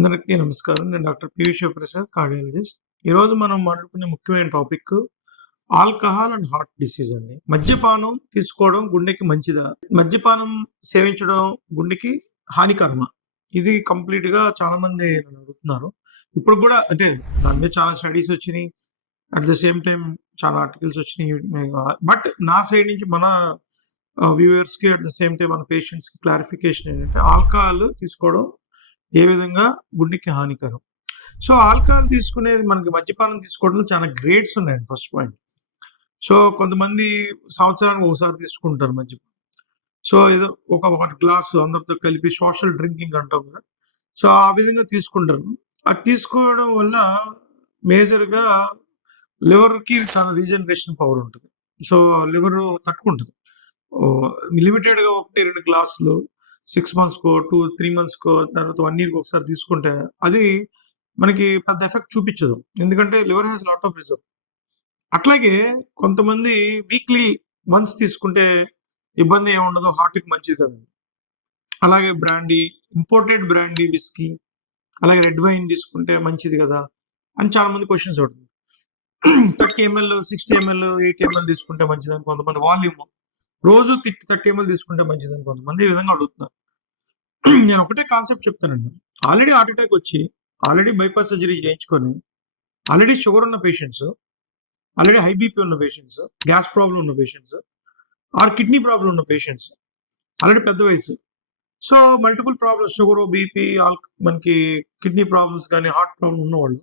అందరికీ నమస్కారం. నేను డాక్టర్ పి. శివప్రసాద్, కార్డియాలజిస్ట్. ఈరోజు మనం మాట్లాడుకునే ముఖ్యమైన topic alcohol and heart disease అండి. మద్యపానం తీసుకోవడం గుండెకి మంచిదా? మద్యపానం సేవించడం గుండెకి హానికరమా? ఇది కంప్లీట్‌గా చాలామంది నన్ను అడుగుతున్నారు. ఇప్పుడు కూడా అంటే దాని మీద చాలా స్టడీస్ వచ్చినియి. అట్ ద సేమ్ టైమ్ చాలా ఆర్టికల్స్ వచ్చినియి. బట్ నా సైడ్ నుంచి మన వ్యూవర్స్‌కి అట్ ద సేమ్ టైమ్ మన పేషెంట్స్‌కి క్లారిఫికేషన్ ఏంటంటే ఆల్కహాల్ తీసుకోవడం ఏ విధంగా గుండెకి హానికరం. సో, ఆల్కహాల్ తీసుకునేది మనకి మద్యపానం తీసుకోవడంలో చాలా గ్రేడ్స్ ఉన్నాయండి ఫస్ట్ పాయింట్. సో, కొంతమంది సంవత్సరానికి ఒకసారి తీసుకుంటారు మద్యపానం. సో, ఏదో ఒక గ్లాసు అందరితో కలిపి సోషల్ డ్రింకింగ్ అంటాం కదా! సో, ఆ విధంగా తీసుకుంటారు. అది తీసుకోవడం వల్ల మేజర్‌గా లివర్‌కి చాలా రీజనరేషన్ పవర్ ఉంటది. సో, లివరు తట్టుకుంటది. లిమిటెడ్‌గా 1, 2 గ్లాసులు 6 మంత్స్‌కో, 3 మంత్స్‌కో, తర్వాత 1 ఇయర్‌కి ఒకసారి తీసుకుంటే అది మనకి పెద్ద ఎఫెక్ట్ చూపించదు. ఎందుకంటే liver has lot of reserve. అట్లాగే కొంతమంది వీక్లీ వన్స్ తీసుకుంటే ఇబ్బంది ఏముండదు. హార్ట్‌కి మంచిది కదండీ. అలాగే బ్రాండీ, ఇంపోర్టెడ్ బ్రాండీ, విస్కీ, అలాగే రెడ్ వైన్ తీసుకుంటే మంచిది కదా! అని చాలామంది క్వెషన్స్ అడుగుతారు. 30 ఎంఎల్, 60 ఎంఎల్, 80 ఎంఎల్ తీసుకుంటే మంచిదని కొంతమంది వాల్యూమ్. రోజు 30 ఎంఎల్ తీసుకుంటే మంచిదని కొంతమంది ఈ విధంగా అడుగుతున్నారు. నేను ఒకటే కాన్సెప్ట్ చెప్తానండి. ఆల్రెడీ హార్ట్ అటాక్ వచ్చి, ఆల్రెడీ బైపాస్ సర్జరీ చేయించుకొని, ఆల్రెడీ షుగర్ ఉన్న పేషెంట్స్, ఆల్రెడీ హై బీపీ ఉన్న పేషెంట్స్, గ్యాస్ ప్రాబ్లమ్ ఉన్న పేషెంట్స్, ఆర్ కిడ్నీ ప్రాబ్లమ్ ఉన్న పేషెంట్స్, ఆల్రెడీ పెద్ద వయసు. So, multiple problems sugar, BP, మనకి కిడ్నీ ప్రాబ్లమ్స్ కానీ, హార్ట్ ప్రాబ్లమ్ ఉన్నవాళ్ళు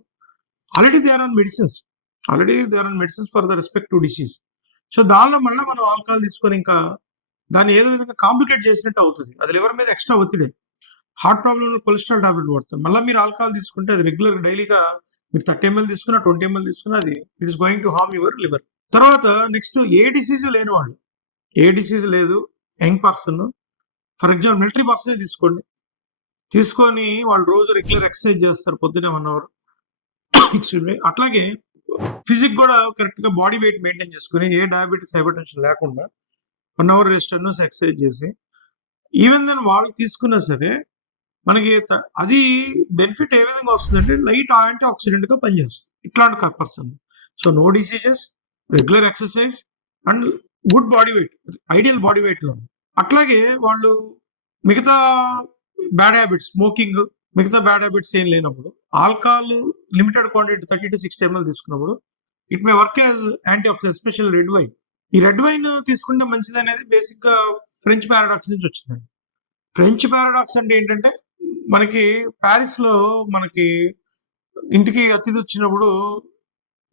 already they are on medicines. Already they are on medicines for the respective disease. So, దానిలో మళ్ళా మనం ఆల్కహాల్ తీసుకొని ఇంకా దాన్ని ఏదో విధంగా కాంప్లికేట్ చేసినట్టు అవుతది. అది లివర్ మీద ఎక్స్‌ట్రా ఒత్తిడి. హార్ట్ ప్రాబ్లమ్‌లో కొలెస్ట్రాల్ టాబ్లెట్ వాడతారు. మళ్ళా మీరు ఆల్కహాల్ తీసుకుంటే అది రెగ్యులర్‌గా డైలీగా మీరు 30 ఎంఎల్ తీసుకున్నా, 20 ఎంఎల్ తీసుకున్నా అది it is going to harm your liver. తర్వాత నెక్స్ట్ ఏ డిసీజ్ లేని వాళ్ళు, ఏ డిసీజ్ లేదు, young person, for example military పర్సనే తీసుకోండి. తీసుకొని వాళ్ళు రోజు రెగ్యులర్ ఎక్సర్సైజ్ చేస్తారు పొద్దున్నే 1 అవర్. Excuse me. అట్లాగే ఫిజిక్ కూడా కరెక్ట్‌గా బాడీ వెయిట్ మెయింటైన్ చేసుకొని ఏ డయాబెటిస్, హైపర్‌టెన్షన్ లేకుండా 1 అవర్ రెస్ట్, 10 అవర్స్ ఎక్సర్సైజ్ చేసి ఈవెన్ దెన్ వాళ్ళు తీసుకున్నా సరే మనకి అది బెనిఫిట్ ఏ విధంగా వస్తుందంటే లైట్ యాంటీ ఆక్సిడెంట్‌గా పనిచేస్తుంది. ఇట్లాంటి person. So, no diseases, regular exercise and good body weight, ideal body వెయిట్‌లో. అట్లాగే వాళ్ళు మిగతా బ్యాడ్ హ్యాబిట్స్, స్మోకింగ్, మిగతా బ్యాడ్ హ్యాబిట్స్ ఏం లేనప్పుడు ఆల్కహాల్ లిమిటెడ్ క్వాంటిటీ 30-60 ఎంఎల్ తీసుకున్నప్పుడు it may work as antioxidant, especially red wine. ఈ రెడ్ వైన్ తీసుకుంటే మంచిదనేది బేసిక్‌గా ఫ్రెంచ్ పారాడాక్స్ నుంచి వచ్చిందండి. ఫ్రెంచ్ పారాడాక్స్ అంటే ఏంటంటే మనకి పారిస్‌లో మనకి ఇంటికి అతిథి వచ్చినప్పుడు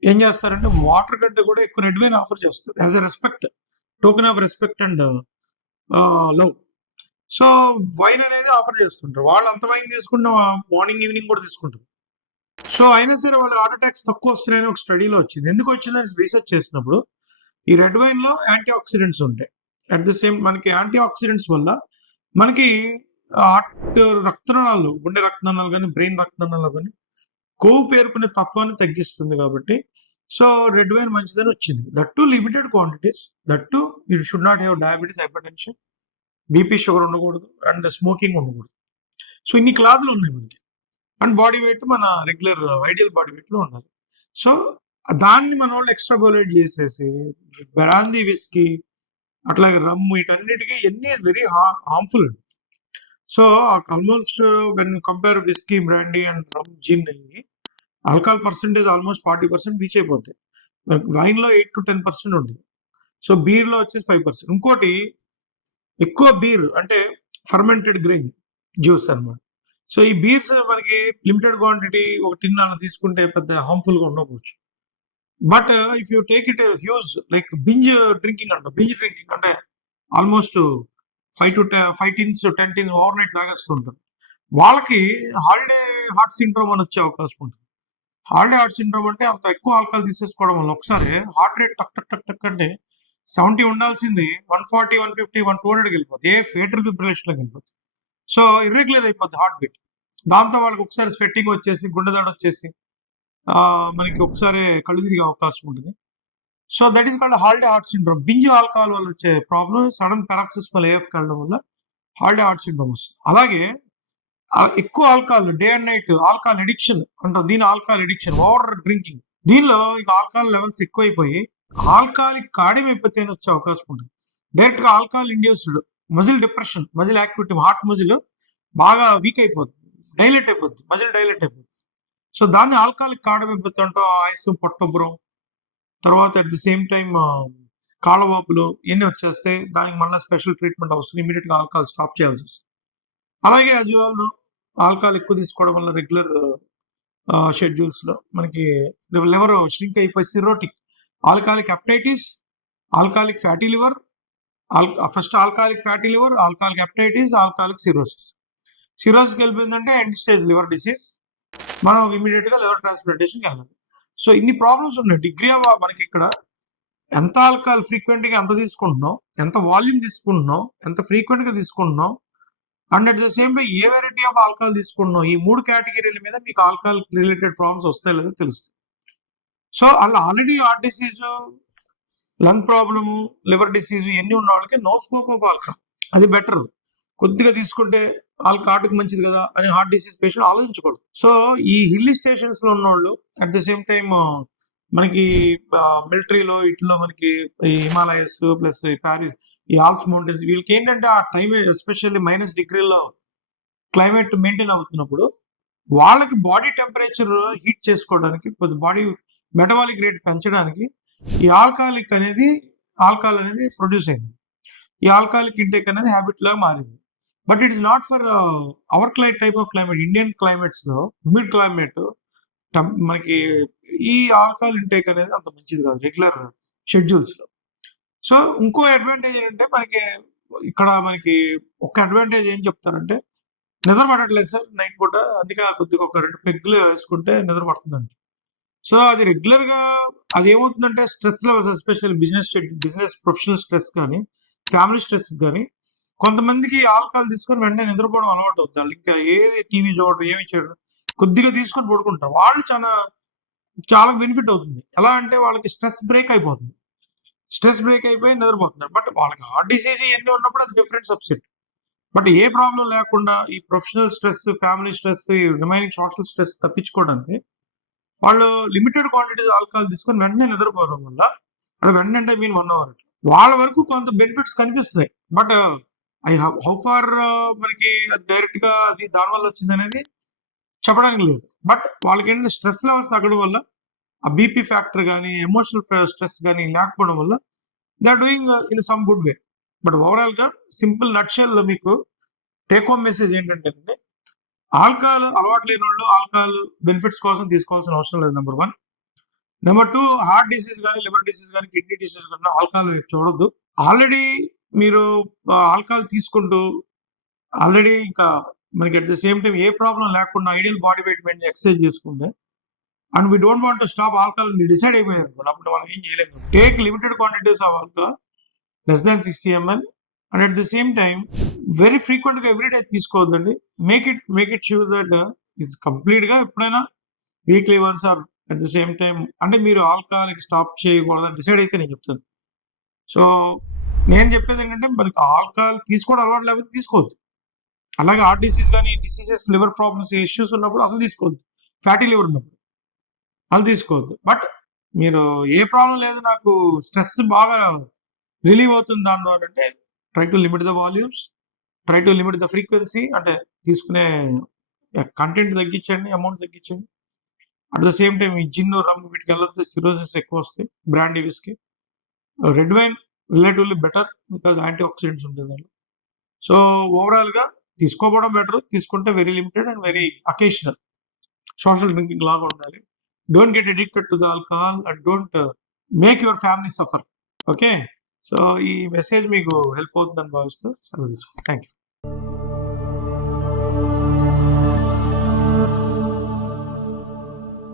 ఏం చేస్తారంటే వాటర్ కంటే కూడా ఎక్కువ రెడ్ వైన్ ఆఫర్ చేస్తారు. As a respect, token of respect and love. So, wine అనేది ఆఫర్ చేస్తుంటారు. వాళ్ళు అంత వైన్ తీసుకున్న మార్నింగ్, ఈవినింగ్ కూడా తీసుకుంటారు. సో, అయినా సరే వాళ్ళ హార్ట్ అటాక్స్ తక్కువ వస్తున్నాయని ఒక స్టడీలో వచ్చింది. ఎందుకు వచ్చిందని రీసెర్చ్ చేసినప్పుడు ఈ రెడ్ వైన్‌లో యాంటీ ఆక్సిడెంట్స్ ఉంటాయి. అట్ ద సేమ్ మనకి యాంటీ ఆక్సిడెంట్స్ వల్ల మనకి హార్ట్ రక్తనాళాలు, గుండె రక్తనాళాలు గాని, బ్రెయిన్ రక్తనాళాలు గాని కొవ్వు పేరుకునే తత్వాన్ని తగ్గిస్తుంది కాబట్టి సో, రెడ్ వైన్ మంచిదని వచ్చింది. That two limited quantities. That two you should not have diabetes, hypertension, BP, sugar ఉండకూడదు అండ్ స్మోకింగ్ ఉండకూడదు. సో, ఇన్ని క్లాజులు ఉన్నాయి మనకి. అండ్ బాడీ వెయిట్ మన రెగ్యులర్ ఐడియల్ బాడీ వెయిట్‌లో ఉండాలి. సో, దాన్ని మనోళ్ళు ఎక్స్‌ట్రాపోలేట్ చేసేసి బ్రాందీ, విస్కీ, అట్లాగే రమ్, వీటన్నిటికి ఇయన్నీ very harmful. So, almost when you compare whisky, brandy and rum, gin ఇవి ఆల్కహాల్ పర్సెంటేజ్ ఆల్మోస్ట్ 40% రీచ్ అయిపోతాయి. వైన్‌లో 8-10% ఉంటుంది. సో, బీర్‌లో వచ్చేసి 5%. ఇంకోటి ఎక్కువ బీర్ అంటే ఫర్మెంటెడ్ గ్రెయిన్ జ్యూస్ అన్నమాట. సో, ఈ బీర్స్ మనకి లిమిటెడ్ క్వాంటిటీ ఒక టిన్ అలా తీసుకుంటే పెద్ద హార్మ్‌ఫుల్‌గా ఉండకపోవచ్చు. But if you take it huge like binge drinking అంటాం. బింజ్ డ్రింకింగ్ అంటే almost 5 tins, 10 tins overnight తాగేస్తుంటారు. వాళ్ళకి హాలిడే హార్ట్ సిండ్రోమ్ అని వచ్చే అవకాశం ఉంటుంది. హాలిడే హార్ట్ సిండ్రోమ్ అంటే అంత ఎక్కువ ఆల్కహాల్ తీసేసుకోవడం వల్ల ఒకసారి హార్ట్ రేట్ టక్ టక్ టక్ టక్ అంటే 70 ఉండాల్సింది 140, 150, 200కి వెళ్ళిపోద్ది. ఫేటల్ ఫిబ్రిలేషన్‌లోకి వెళ్ళిపోద్ది. సో, ఇర్రెగ్యులర్ అయిపోద్ది హార్ట్ బీట్. దాంతో వాళ్ళకి ఒకసారి స్వెట్టింగ్ వచ్చేసి, గుండె దడ వచ్చేసి మనకి ఒకసారి కళ్ళు తిరిగే అవకాశం ఉంటుంది. So, that is called holiday heart syndrome. Binge alcohol వల్ల వచ్చే ప్రాబ్లమ్ సడన్ పారాక్సిస్మల్ ఏఎఫ్‌కి వెళ్ళడం వల్ల హాలిడే హార్ట్ సిండ్రోమ్ వస్తుంది. అలాగే ఎక్కువ alcohol, day and night alcohol addiction అంటాం దీని. Alcohol addiction, over drinking. దీనిలో ఇక ఆల్కహాల్ లెవెల్స్ ఎక్కువైపోయి ఆల్కహాలిక్ కార్డియం అయిపోతే వచ్చే అవకాశం ఉంటుంది. డైరెక్ట్ గా alcohol induced muscle depression, muscle activity, heart muscle బాగా వీక్ అయిపోతుంది, డైలేట్ అయిపోద్ది, మజిల్ డైలేట్ అయిపోద్ది. సో దాన్ని ఆల్కహాలిక్ కార్డియం అయిపోతే అంటాం. ఆయాసం, పొట్టబురం, తర్వాత అట్ ది సేమ్ టైం కాళ్ళవాపులు ఇవన్నీ వచ్చేస్తే దానికి మళ్ళీ స్పెషల్ ట్రీట్మెంట్ అవసరం. ఇమీడియట్ గా ఆల్కహాల్ స్టాప్ చేయాల్సి వస్తుంది. అలాగే as you all know, alcohol ఎక్కువ తీసుకోవడం వల్ల రెగ్యులర్ షెడ్యూల్స్ లో మనకి లివర్ ష్రింక్ అయిపోయి cirrhotic, alcoholic hepatitis, alcoholic fatty liver, first alcoholic fatty liver, alcoholic hepatitis, alcoholic cirrhosis. Cirrhosis వెళ్ళిపోయిందంటే ఎండ్ స్టేజ్ లివర్ డిసీజ్. మనం ఇమీడియట్ గా లివర్ ట్రాన్స్ప్లాంటేషన్కి వెళ్ళాలి. సో ఇన్ని ప్రాబ్లమ్స్ ఉన్నాయి. డిగ్రీ ఆఫ్ మనకి ఇక్కడ ఎంత ఆల్కహాల్ ఫ్రీక్వెంట్ గా ఎంత తీసుకుంటున్నాం, ఎంత వాల్యూమ్ తీసుకుంటున్నాం, ఎంత ఫ్రీక్వెంట్ గా తీసుకుంటున్నాం, and at the same time A variety of alcohol తీసుకుంటున్నాం, ఈ 3 కేటగిరీల మీద మీకు ఆల్కహాల్ రిలేటెడ్ ప్రాబ్లమ్స్ వస్తాయో లేదో తెలుస్తుంది. సో అలా already heart disease, lung problem, liver disease ఇవన్నీ ఉన్న వాళ్ళకి నో స్కోప్ ఆఫ్ ఆల్కహాల్, అది బెటర్. కొద్దిగా తీసుకుంటే హార్ట్కి మంచిది కదా అని హార్ట్ డిసీజ్ పేషెంట్ ఆలోచించకూడదు. సో ఈ హిల్లీ స్టేషన్స్ లో ఉన్న వాళ్ళు, అట్ ద సేమ్ టైం మనకి మిలిటరీలో ఇట్లో మనకి ఈ హిమాలయస్ ప్లస్ ప్యారిస్, ఈ ఆల్ప్స్ మౌంటైన్స్, వీళ్ళకి ఏంటంటే ఆ టైం ఎస్పెషల్లీ -డిగ్రీలో క్లైమేట్ మెయింటైన్ అవుతున్నప్పుడు వాళ్ళకి బాడీ టెంపరేచర్ హీట్ చేసుకోవడానికి, బాడీ మెటబాలిక్ రేట్ పెంచడానికి ఈ ఆల్కహాల్ అనేది ప్రొడ్యూస్ అయింది. ఈ ఆల్కహాలిక్ ఇంటేక్ అనేది హ్యాబిట్ లాగా మారింది. But it is not for hour type of climate. Indian climates లో హ్యూమిడ్ క్లైమేట్ మనకి ఈ ఆల్కహాల్ ఇంటేక్ అనేది అంత మంచిది కాదు రెగ్యులర్ షెడ్యూల్స్ లో. సో ఇంకో అడ్వాంటేజ్ ఏంటంటే మనకి ఒక అడ్వాంటేజ్ ఏం చెప్తారంటే, నిద్ర పడట్లేదు సార్ నైట్ పూట, అందుకే కొద్దిగా ఒక 2 పెగ్గులు వేసుకుంటే నిద్ర పడుతుందండి. సో అది రెగ్యులర్ గా అది ఏమవుతుందంటే stress levels, especial business professional stress కానీ, ఫ్యామిలీ స్ట్రెస్ కానీ, కొంతమందికి ఆల్కహాల్ తీసుకొని వెంటనే నిద్రపోవడం అలవాటు అవుతుంది. వాళ్ళు ఇంకా ఏ టీవీ చూడరు, ఏమి చేయరు, కొద్దిగా తీసుకొని పడుకుంటారు. వాళ్ళు చాలా బెనిఫిట్ అవుతుంది. ఎలా అంటే వాళ్ళకి స్ట్రెస్ బ్రేక్ అయిపోతుంది, స్ట్రెస్ బ్రేక్ అయిపోయి నిద్రపోతున్నారు. బట్ వాళ్ళకి హార్ట్ డిసీజ్ ఇవన్నీ ఉన్నప్పుడు అది different subject. But A problem లేకుండా ఈ ప్రొఫెషనల్ స్ట్రెస్, ఫ్యామిలీ స్ట్రెస్, ఈ రిమైనింగ్ సోషల్ స్ట్రెస్ తప్పించుకోవడానికి వాళ్ళు లిమిటెడ్ క్వాంటిటీస్ ఆల్కహాల్ తీసుకొని వెంటనే నిద్రపోవడం వల్ల, వెంటనే అంటే 1 అవర్ వాళ్ళ వరకు కొంత బెనిఫిట్స్ కనిపిస్తాయి. బట్ హౌ ఫార్ మనకి డైరెక్ట్ గా అది దానివల్ల వచ్చింది అనేది చెప్పడానికి లేదు. బట్ వాళ్ళకి ఏంటంటే స్ట్రెస్ లెవెల్స్ తగ్గడం వల్ల, ఆ బీపీ ఫ్యాక్టర్ కానీ, ఎమోషనల్ స్ట్రెస్ కానీ లేకపోవడం వల్ల they are doing in some good way. But overall గా సింపుల్ నట్షెల్ మీకు టేక్ హోమ్ మెసేజ్ ఏంటంటే, ఆల్కహాల్ అలవాటు లేని వాళ్ళు ఆల్కహాల్ బెనిఫిట్స్ కోసం తీసుకోవాల్సిన అవసరం లేదు, నెంబర్ 1. నెంబర్ 2, హార్ట్ డిసీజ్ కానీ, లివర్ డిసీజ్ కానీ, కిడ్నీ డిసీజ్ కానీ ఆల్కహాల్ చూడొద్దు. ఆల్రెడీ మీరు ఆల్కహాల్ తీసుకుంటూ ఆల్రెడీ ఇంకా మనకి అట్ ద సేమ్ టైం ఏ ప్రాబ్లం లేకుండా ideal body weight maintain exercise చేసుకుంటే, and we don't want to stop alcohol decide అయిపోయారు, అప్పుడు మనం ఏం చేయలేము. Take limited quantities of alcohol, less than 60 ml, and at the same time very frequent గా everyday తీసుకోవద్దండి. Make it sure that it's complete గా ఎప్పుడైనా weekly once or at the same time, అంటే మీరు ఆల్కహాల్ స్టాప్ చేయకూడదని decide అయితే నేను చెప్తాను. సో నేను చెప్పేది ఏంటంటే, మనకి ఆల్కహాల్ తీసుకోవడం అలవాటు లేకపోతే తీసుకోవద్దు. అలాగే హార్ట్ డిసీజ్ కానీ, డిసీజెస్, లివర్ ప్రాబ్లమ్స్, ఇష్యూస్ ఉన్నప్పుడు అసలు తీసుకోవద్దు. ఫ్యాటీ లివర్ ఉన్నప్పుడు అసలు తీసుకోవద్దు. బట్ మీరు ఏ ప్రాబ్లం లేదు, నాకు స్ట్రెస్ బాగా రిలీవ్ అవుతుంది దాని ద్వారా అంటే, try to limit the volumes, try to limit the frequency, అంటే తీసుకునే కంటెంట్ తగ్గించండి, అమౌంట్ తగ్గించండి. అట్ ద సేమ్ టైం ఈ జిన్, రమ్ వీటికి వెళ్ళొద్దు, సిరోసిస్ ఎక్కువ వస్తాయి. Brandy whisky, red wine relatively better, because antioxidants ఉంటుంది దాంట్లో. సో ఓవరాల్ గా తీసుకోవడం బెటర్, తీసుకుంటే very limited and very occasional, social drinking లాగా ఉండాలి. Don't get addicted to the alcohol and don't make your family suffer. Okay, so ఈ message మీకు help అవుతుందని భావిస్తూ సెలవు తీసుకుంటాను. Thank you.